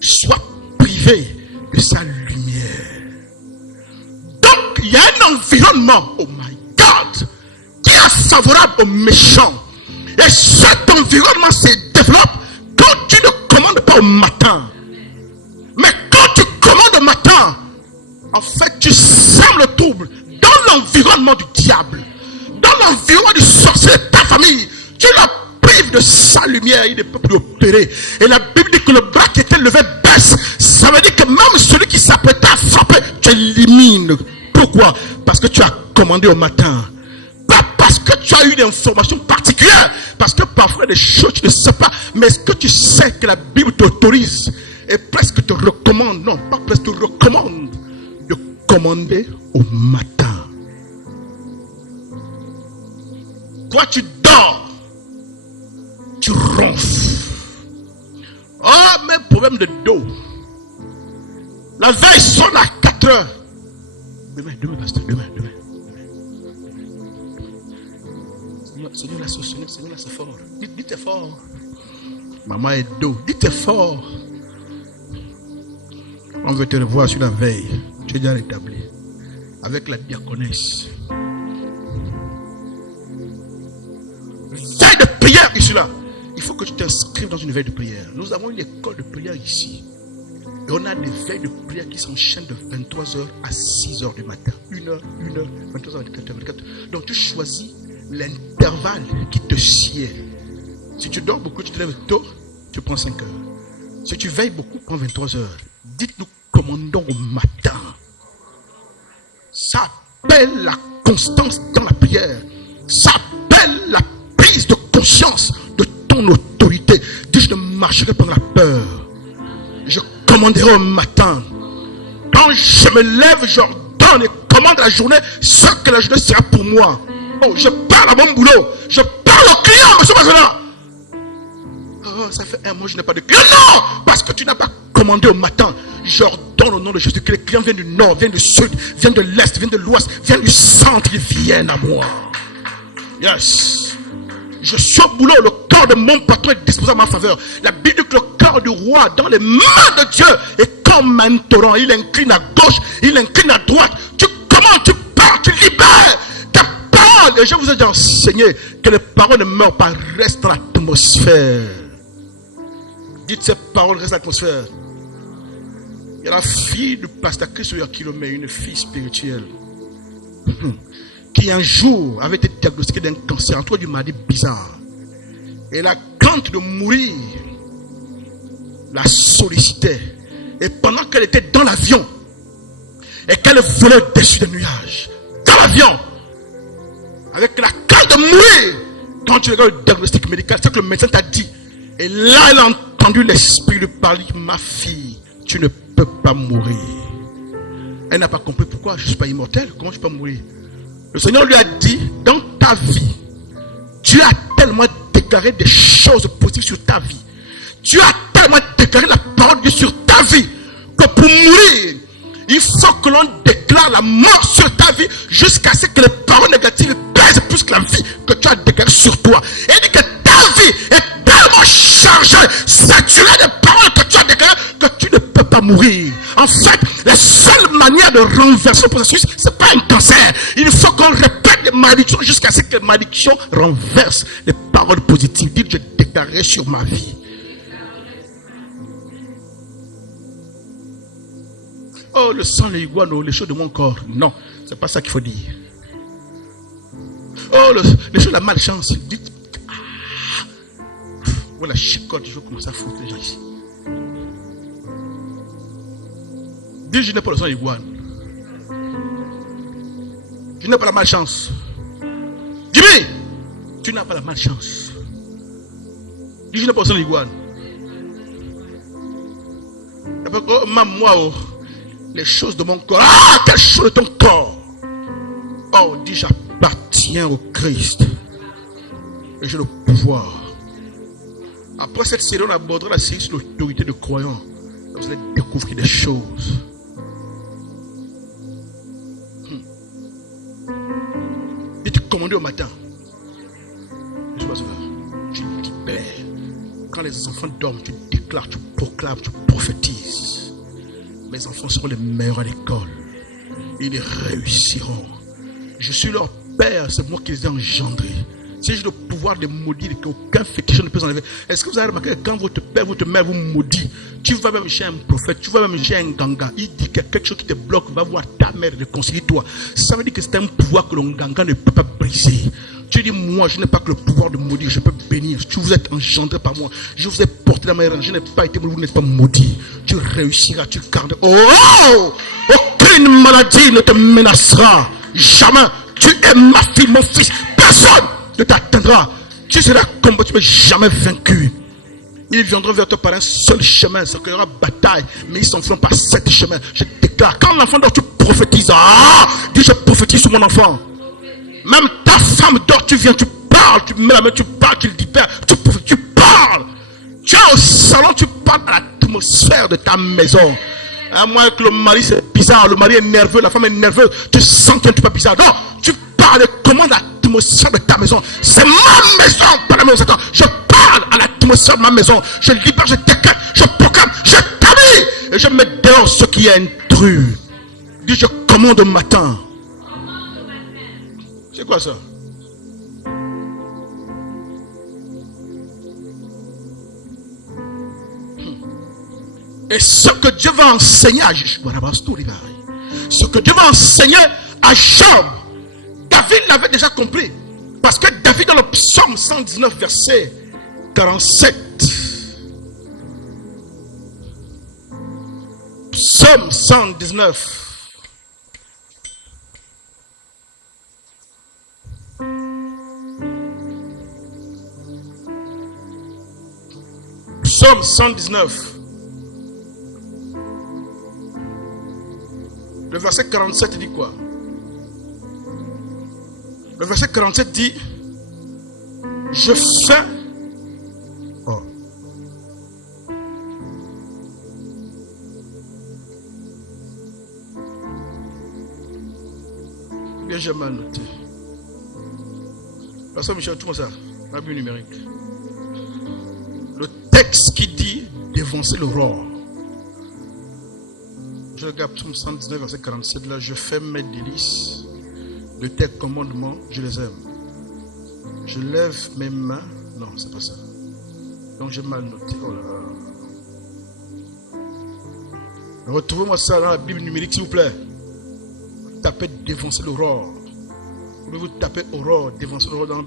soit privé de sa lumière. Donc, il y a un environnement, oh my God, qui est favorable aux méchants. Et cet environnement se développe quand tu ne commandes pas au matin. Mais quand tu commandes au matin, en fait, tu sèmes le trouble dans l'environnement du diable, dans l'environnement du sorcier de ta famille. Tu la prives de sa lumière, il ne peut plus opérer. Et la Bible dit que le bras qui était levé baisse. Ça veut dire que même celui qui s'apprêtait à frapper, tu élimines. Pourquoi? Parce que tu as commandé au matin. Pas parce que tu as eu une information particulière. Parce que parfois il y a des choses que tu ne sais pas. Mais est-ce que tu sais que la Bible t'autorise et presque te recommande, non, pas presque te recommande de commander au matin. Toi tu dors, tu ronfles. Oh, mais problème de dos. La veille sonne à 4 heures. Demain, pasteur, demain. Seigneur, là, c'est fort. Dites fort. Maman est dos. Dites fort. On veut te revoir sur la veille. Tu es déjà rétabli. Avec la diaconesse. Veille de prière ici là. Il faut que tu t'inscrives dans une veille de prière. Nous avons une école de prière ici. Et on a des veilles de prière qui s'enchaînent de 23h à 6h du matin. 1h, 23h, 24h. Donc tu choisis l'intervalle qui te sied. Si tu dors beaucoup, tu te lèves tôt, tu prends 5 heures. Si tu veilles beaucoup, prends 23 heures. Dites-nous commandons au matin. Ça appelle la constance dans la prière. Ça appelle la prise de conscience de ton autorité. Dis, je ne marcherai pas dans la peur. Je commanderai au matin. Quand je me lève, j'ordonne et commande la journée, ce que la journée sera pour moi. Oh, je parle à mon boulot. Je parle au client, monsieur Mazana. Oh, ça fait un mois, je n'ai pas de client. Non, parce que tu n'as pas commandé au matin. J'ordonne au nom de Jésus que les clients viennent du nord, viennent du sud, viennent de l'est, viennent de l'ouest, viennent du centre, ils viennent à moi. Yes. Je suis au boulot, le corps de mon patron est disposé à ma faveur. La Bible dit que le corps du roi dans les mains de Dieu est comme un torrent. Il incline à gauche, il incline à droite. Tu commandes, tu parles, tu libères ta parole. Et je vous ai déjà enseigné que les paroles ne meurent pas, restent dans l'atmosphère. Dites ces paroles restent dans l'atmosphère. Il y a la fille du pasteur Christ Yakilomé, une fille spirituelle, qui un jour avait été diagnostiquée d'un cancer, entre du maladie bizarre. Et la crainte de mourir la sollicitait. Et pendant qu'elle était dans l'avion, et qu'elle volait au-dessus des nuages, dans l'avion, avec la crainte de mourir, quand tu regardes le diagnostic médical, c'est ce que le médecin t'a dit. Et là, elle a entendu l'esprit lui parler, ma fille, tu ne peux pas mourir. Elle n'a pas compris pourquoi je ne suis pas immortel, comment je peux mourir. Le Seigneur lui a dit, dans ta vie, tu as tellement déclaré des choses positives sur ta vie. Tu as tellement déclaré la parole de Dieu sur ta vie, que pour mourir, il faut que l'on déclare la mort sur ta vie jusqu'à ce que les paroles négatives pèsent plus que la vie que tu as déclarée sur toi. Et il dit que ta vie est tellement chargée, saturée de paroles que tu as déclarées, que tu ne peux pas mourir. En fait, la seule manière de renverser le processus, ce n'est pas un cancer. Il faut qu'on répète les malédictions jusqu'à ce que les malédictions renversent les paroles positives. Dites, je déclarerai sur ma vie. Oh, le sang, les iguanes, les choses de mon corps. Non, ce n'est pas ça qu'il faut dire. Oh, les choses de la malchance. Dites, voilà, chicote, je vais commencer à foutre les gens ici. Dis, je n'ai pas le sang d'iguane. Je n'ai pas la malchance. Jimmy, tu n'as pas la malchance. Dis, je n'ai pas le sang d'iguane. Oh, moi, oh, les choses de mon corps. Ah, quelles choses de ton corps. Oh, dis, j'appartiens au Christ. Et j'ai le pouvoir. Après cette série, on abordera la série sur l'autorité de croyants. Vous allez découvrir des choses. Dites commander au matin. Tu libères. Quand les enfants dorment, tu déclares, tu proclames, tu prophétises. Mes enfants seront les meilleurs à l'école. Ils réussiront. Je suis leur père, c'est moi qui les ai engendrés. Si j'ai le pouvoir de maudire, qu'aucun fétiche ne peut enlever. Est-ce que vous avez remarqué que quand votre père, votre mère vous maudit, tu vas même chez un prophète, tu vas même chez un ganga, il dit qu'il y a quelque chose qui te bloque, va voir ta mère, réconcilie-toi. Ça veut dire que c'est un pouvoir que le ganga ne peut pas briser. Tu dis, moi, je n'ai pas que le pouvoir de maudire, je peux bénir. Tu vous êtes engendré par moi. Je vous ai porté dans ma main, je n'ai pas été, vous n'êtes pas maudit. Tu réussiras, tu gardes. Oh! Aucune maladie ne te menacera. Jamais. Tu es ma fille, mon fils. Personne ne t'atteindra. Tu seras combattu, mais jamais vaincu. Ils viendront vers toi par un seul chemin. C'est qu'il y aura bataille, mais ils s'enfuiront par 7 chemins. Je déclare, quand l'enfant dort, tu prophétises. Ah! Dis, je prophétise sur mon enfant. Même ta femme dort, tu viens, tu parles, tu mets la main, tu parles, tu le libères, tu parles. Tu es au salon, tu parles à l'atmosphère de ta maison. À moins que le mari c'est bizarre, le mari est nerveux, la femme est nerveuse, tu sens que tu pas bizarre. Non, tu parles et commandes l'atmosphère de ta maison. C'est ma maison, pas la maison. Je parle à l'atmosphère de ma maison. Je libère, je déclare, je proclame, je t'habille. Et je mets dehors ce qui est intrus. Dis, je commande au matin. C'est quoi ça? Et ce que Dieu va enseigner à ce que Dieu va enseigner à Job, David l'avait déjà compris. Parce que David dans le psaume 119 verset 47. Psaume 119. Psaume 119. Le verset 47 dit quoi? Le verset 47 dit: je fais. Oh. Bien, j'ai mal noté. Pasteur Michel, tout ça, la Bible numérique. Le texte qui dit défoncer l'aurore. Je regarde Psaume 119, verset 47, là, je fais mes délices de tes commandements, je les aime. Je lève mes mains. Non, c'est pas ça. Donc j'ai mal noté. Oh là là. Retrouvez-moi ça dans la Bible numérique, s'il vous plaît. Tapez défoncer l'aurore. Vous tapez aurore, défoncer l'aurore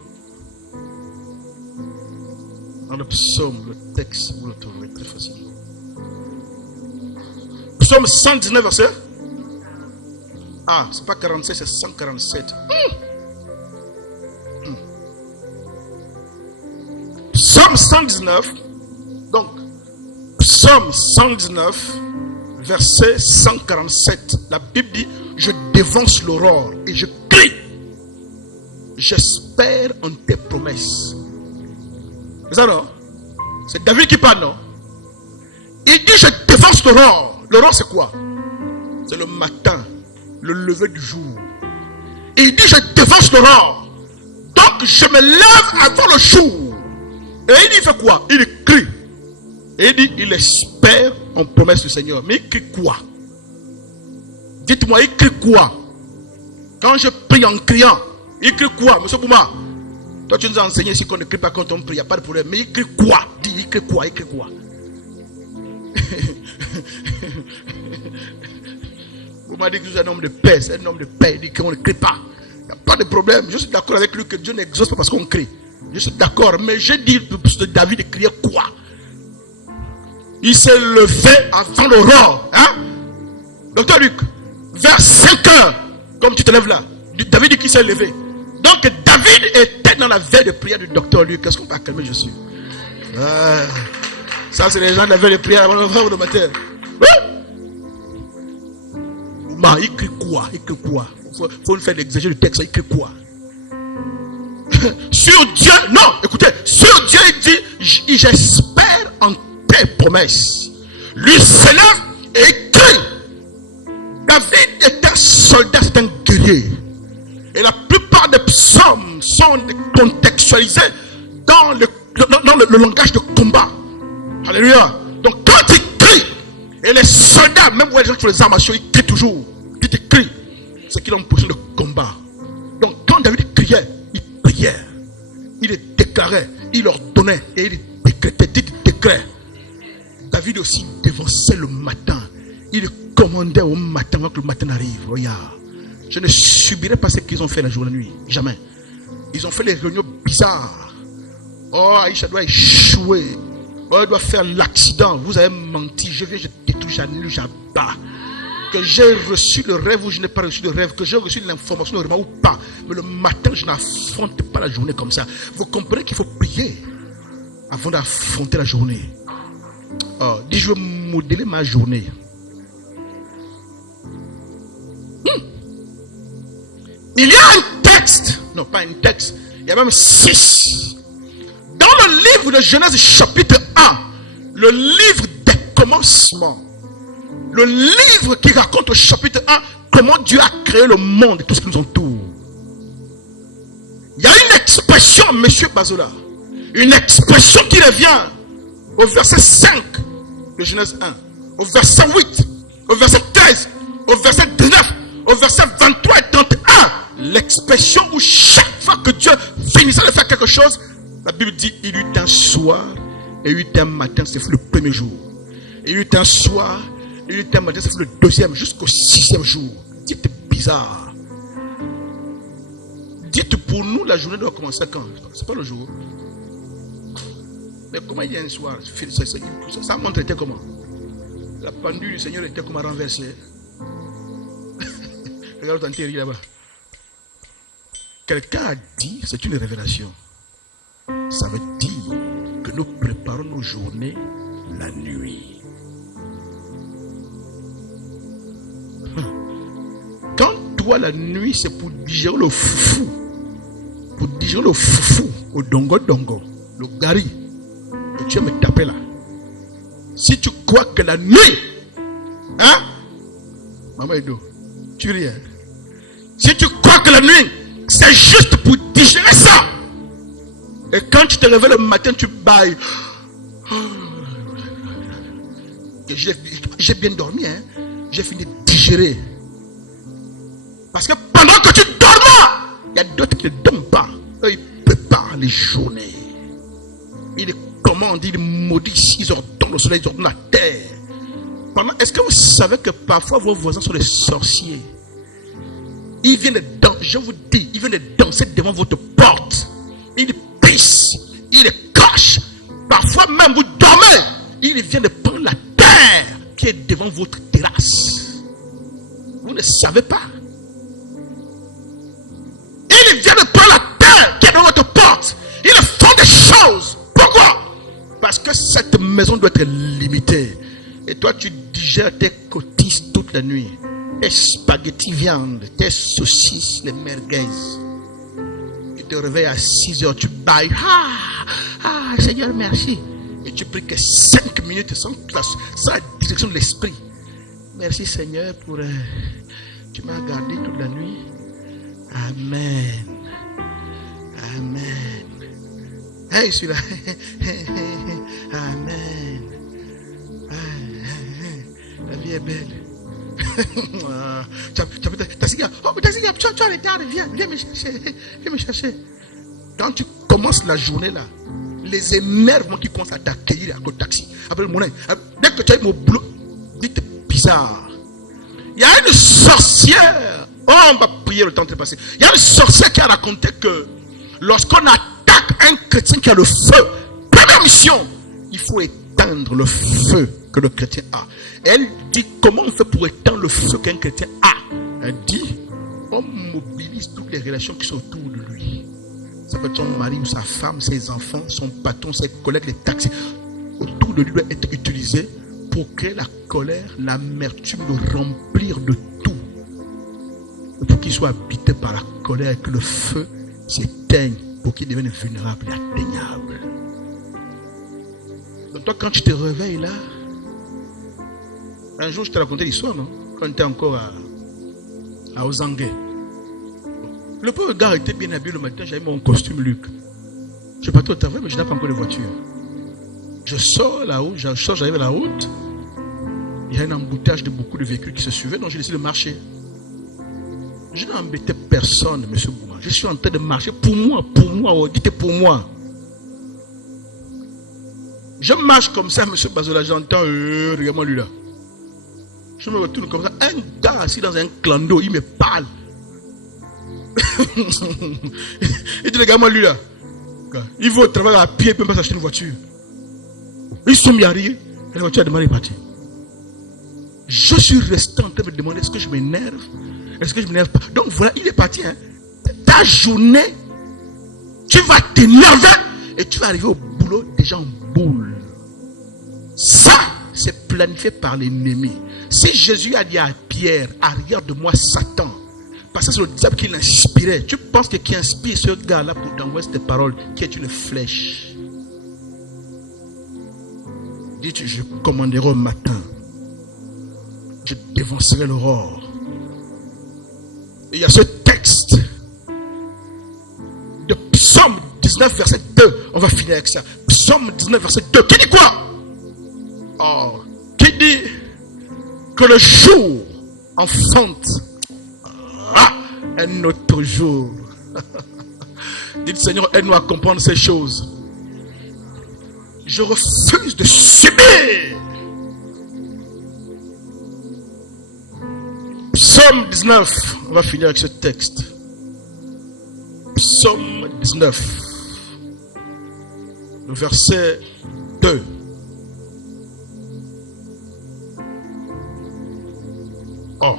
dans le psaume, le texte, vous le trouverez très facilement. Psaume 119, verset. Ah, c'est pas 47, c'est 147. Psaume 119. Donc, Psaume 119, verset 147. La Bible dit: je dévance l'aurore et je crie. J'espère en tes promesses. C'est ça, non? C'est David qui parle, non? Il dit: je dévance l'aurore. L'aurore, c'est quoi? C'est le matin, le lever du jour. Et il dit: je dévance l'aurore. Donc, je me lève avant le jour. Et il dit: il fait quoi? Il crie. Et il dit: il espère en promesse du Seigneur. Mais il crie quoi? Dites-moi, il crie quoi? Quand je prie en criant, il crie quoi, monsieur Bouma? Toi, tu nous as enseigné ici qu'on ne crie pas quand on prie, il n'y a pas de problème. Mais il crie quoi? Dis, il crie quoi? Il crie quoi? Vous m'avez dit que vous êtes un homme de paix. C'est un homme de paix. Il dit qu'on ne crie pas. Il n'y a pas de problème. Je suis d'accord avec lui que Dieu n'exauce pas parce qu'on crie. Je suis d'accord. Mais j'ai dit de David de crier quoi? Il s'est levé avant l'aurore. Hein? Docteur Luc, vers 5 heures, comme tu te lèves là, David dit qu'il s'est levé. Donc David était dans la veille de prière du docteur Luc. Qu'est-ce qu'on va calmer Jésus? Ça, c'est les gens de la veille de prière avant le matin. Il crie quoi? Il crie quoi? Il faut faire l'exégèse du texte. Il crie quoi? Sur Dieu, non, écoutez, sur Dieu, il dit: j'espère en tes promesses. Lui se lève et crie. David est un soldat, c'est un guerrier. Et la plupart des psaumes sont contextualisés dans le langage de combat. Alléluia. Donc quand il crie, et les soldats, même les gens qui font les armations, ils crient toujours. Quand ils crient, c'est qu'ils ont une position de combat. Donc quand David criait, il priait, il les déclarait, il leur donnait et il décrétait, dit décret. David aussi dévançait le matin. Il commandait au matin avant que le matin arrive. Regarde, je ne subirai pas ce qu'ils ont fait la journée et la nuit. Jamais. Ils ont fait les réunions bizarres. Oh, Aïcha doit échouer. Oh, elle doit faire l'accident. Vous avez menti. Je viens, je détruis, j'annule, j'abats. Que j'ai reçu le rêve ou je n'ai pas reçu le rêve. Que j'ai reçu l'information ou pas. Mais le matin, je n'affronte pas la journée comme ça. Vous comprenez qu'il faut prier avant d'affronter la journée. Oh, dis, je vais modeler ma journée. Il y a un texte. Non, pas un texte. Il y a même 6. Dans le livre de Genèse chapitre 1, le livre des commencements, le livre qui raconte au chapitre 1 comment Dieu a créé le monde et tout ce qui nous entoure. Il y a une expression, monsieur Bazola, une expression qui revient au verset 5 de Genèse 1, au verset 8, au verset 13, au verset 19, au verset 23 et 31. L'expression où chaque fois que Dieu finissait de faire quelque chose, la Bible dit: il y eut un soir et il y eut un matin, c'est le premier jour. Il y eut un soir et il y eut un matin, c'est le deuxième, jusqu'au 6e jour. Dites bizarre. Dites pour nous, la journée doit commencer quand? C'est pas le jour. Mais comment il y a un soir, ça montre était comment? La pendule du Seigneur était comment renversée. Regarde ton terrier là-bas. Quelqu'un a dit, c'est une révélation. Ça veut dire que nous préparons nos journées la nuit. Quand toi la nuit c'est pour digérer le foufou, au dongo, le gari, et tu vas me taper là. Si tu crois que la nuit, hein, Maman Edo, tu ris. Si tu crois que la nuit, c'est juste pour digérer ça. Et quand tu te réveilles le matin, tu bailles. J'ai bien dormi, hein. J'ai fini de digérer. Parce que pendant que tu dormais, il y a d'autres qui ne dorment pas. Eux, ils préparent les journées. Ils commandent, ils maudissent, ils ordonnent le soleil, ils ordonnent la terre. Est-ce que vous savez que parfois vos voisins sont des sorciers? Ils viennent danser, je vous dis, ils viennent danser devant votre porte. Ils pissent, ils crachent. Parfois même vous dormez. Ils viennent prendre la terre qui est devant votre terrasse. Vous ne savez pas. Ils viennent prendre la terre qui est devant votre porte. Ils font des choses. Pourquoi? Parce que cette maison doit être limitée. Et toi tu digères tes cotises toute la nuit. Tes spaghettis viande, tes saucisses, les merguez. Tu te réveilles à 6 heures, tu bailles. Seigneur, merci. Et tu pries que 5 minutes sans la direction de l'esprit. Merci Seigneur pour... tu m'as gardé toute la nuit. Amen. Amen. Hey, celui-là. Amen. La vie est belle. Ta cigare. Oh, mais ta cigare, tu as les gardes, viens me chercher. Viens me chercher. Quand tu commences la journée là, les énervements qui commencent à t'accueillir à côté taxi. Après le monnaie, dès que tu as mon boulot, dites bizarre. Il y a une sorcière. Oh, on va prier le temps de passer. Il y a une sorcière qui a raconté que lorsqu'on attaque un chrétien qui a le feu, première mission, il faut éteindre le feu que le chrétien a. Elle dit comment on fait pour éteindre le feu qu'un chrétien a. Elle dit on mobilise toutes les relations qui sont autour de lui. Ça peut être son mari ou sa femme, ses enfants, son patron, ses collègues, les taxis. Autour de lui doit être utilisé pour créer la colère, l'amertume, le remplir de tout. Et pour qu'il soit habité par la colère et que le feu s'éteigne pour qu'il devienne vulnérable et atteignable. Donc toi quand tu te réveilles là, un jour je t'ai raconté l'histoire, non? Quand tu étais encore à Ozangue. Le pauvre gars était bien habillé le matin, j'avais mon costume Luc. Je partais au travail mais je n'ai pas encore de voiture. Je sors la route, j'arrive à la route. Il y a un embouteillage de beaucoup de véhicules qui se suivaient, donc j'ai décidé de marcher. Je n'ai embêté personne, monsieur Bouma. Je suis en train de marcher pour moi, dites pour moi. Je marche comme ça, monsieur Bazola, j'entends, regarde-moi lui là. Je me retourne comme ça, un gars assis dans un clando, il me parle. Il dit, regarde-moi lui là. Il va au travail à pied, il ne peut pas s'acheter une voiture. Ils sont mis à rire, et la voiture a demandé de partir. Je suis resté en train de me demander, est-ce que je m'énerve? Est-ce que je m'énerve pas? Donc voilà, il est parti. Hein. Ta journée, tu vas t'énerver et tu vas arriver au boulot déjà en boule. Ça, c'est planifié par l'ennemi. Si Jésus a dit à Pierre, arrière de moi Satan, parce que c'est le diable qui l'inspirait, tu penses que qui inspire ce gars-là pour t'envoyer cette parole qui est une flèche? Dites, je commanderai au matin, je dévancerai l'aurore. Et il y a ce texte de Psaume 19, verset 2. On va finir avec ça. Psaume 19, verset 2. Qui dit quoi? Oh, qui dit que le jour enfante un autre jour. Dites Seigneur, aide-nous à comprendre ces choses. Je refuse de subir. Psaume 19, on va finir avec ce texte. Psaume 19, le verset 2. Oh.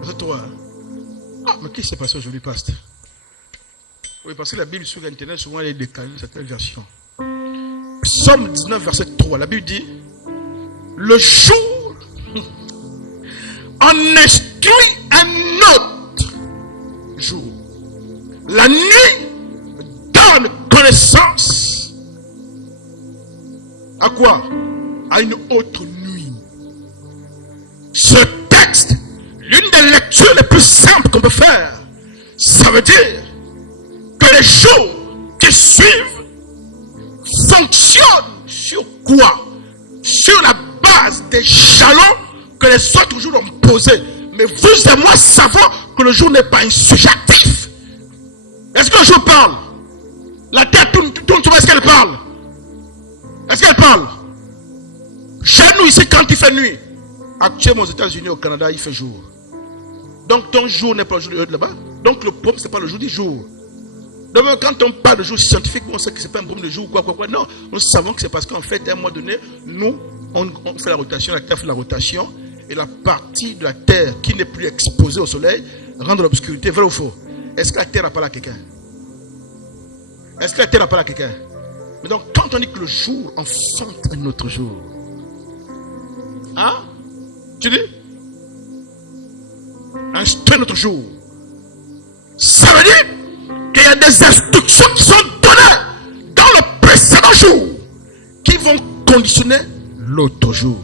Verset 3. Ah, mais qu'est-ce qui s'est passé aujourd'hui, pasteur? Oui, parce que la Bible sur Internet, souvent, elle est décalée, certaines versions. Psaume 19, verset 3. La Bible dit: le jour en instruit un autre jour. La nuit donne connaissance à quoi? À une autre nuit. Ce texte, l'une des lectures les plus simples qu'on peut faire, ça veut dire que les jours qui suivent fonctionnent sur quoi? Sur la base des jalons que les autres jours ont posés. Mais vous et moi savons que le jour n'est pas un sujet actif. Est-ce que le jour parle? La terre tourne, est-ce qu'elle parle? Est-ce qu'elle parle? Chez nous ici, quand il fait nuit, actuellement aux États-Unis, au Canada, il fait jour. Donc ton jour n'est pas le jour de là-bas. Donc le problème, ce n'est pas le jour du jour. Donc quand on parle de jour scientifique, on sait que ce n'est pas un problème de jour, quoi. Non, nous savons que c'est parce qu'en fait, à un moment donné, nous, on fait la rotation, la Terre fait la rotation, et la partie de la Terre qui n'est plus exposée au soleil rentre dans l'obscurité. Vrai ou faux? Est-ce que la Terre a parlé à quelqu'un? Est-ce que la Terre a parlé à quelqu'un? Mais donc, quand on dit que le jour enfante un autre jour, hein? Tu dis? Un autre jour. Ça veut dire qu'il y a des instructions qui sont données dans le précédent jour qui vont conditionner l'autre jour.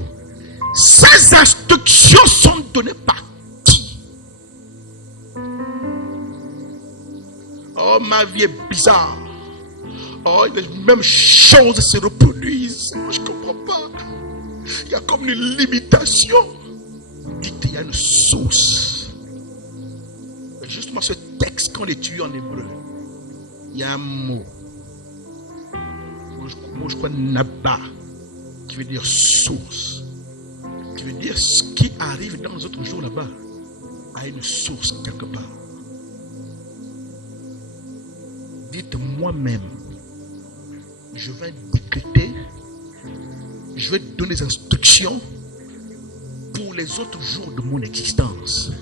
Ces instructions sont données par qui? Oh, ma vie est bizarre. Oh, les mêmes choses se reproduisent. Moi, je ne comprends pas. Il y a comme une limitation. Dites, il y a une source. Et justement, ce texte, quand on l'étudie en hébreu, il y a un mot. Je crois Naba, qui veut dire source. Qui veut dire ce qui arrive dans les autres jours là-bas a une source quelque part. Dites moi-même, je vais décréter, je vais donner des instructions pour les autres jours de mon existence.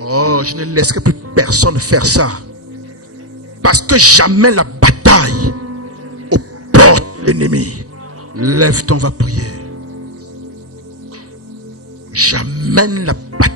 Oh, je ne laisserai plus personne faire ça. Parce que jamais la bataille aux portes de l'ennemi. Lève-toi, on va prier. J'amène la bataille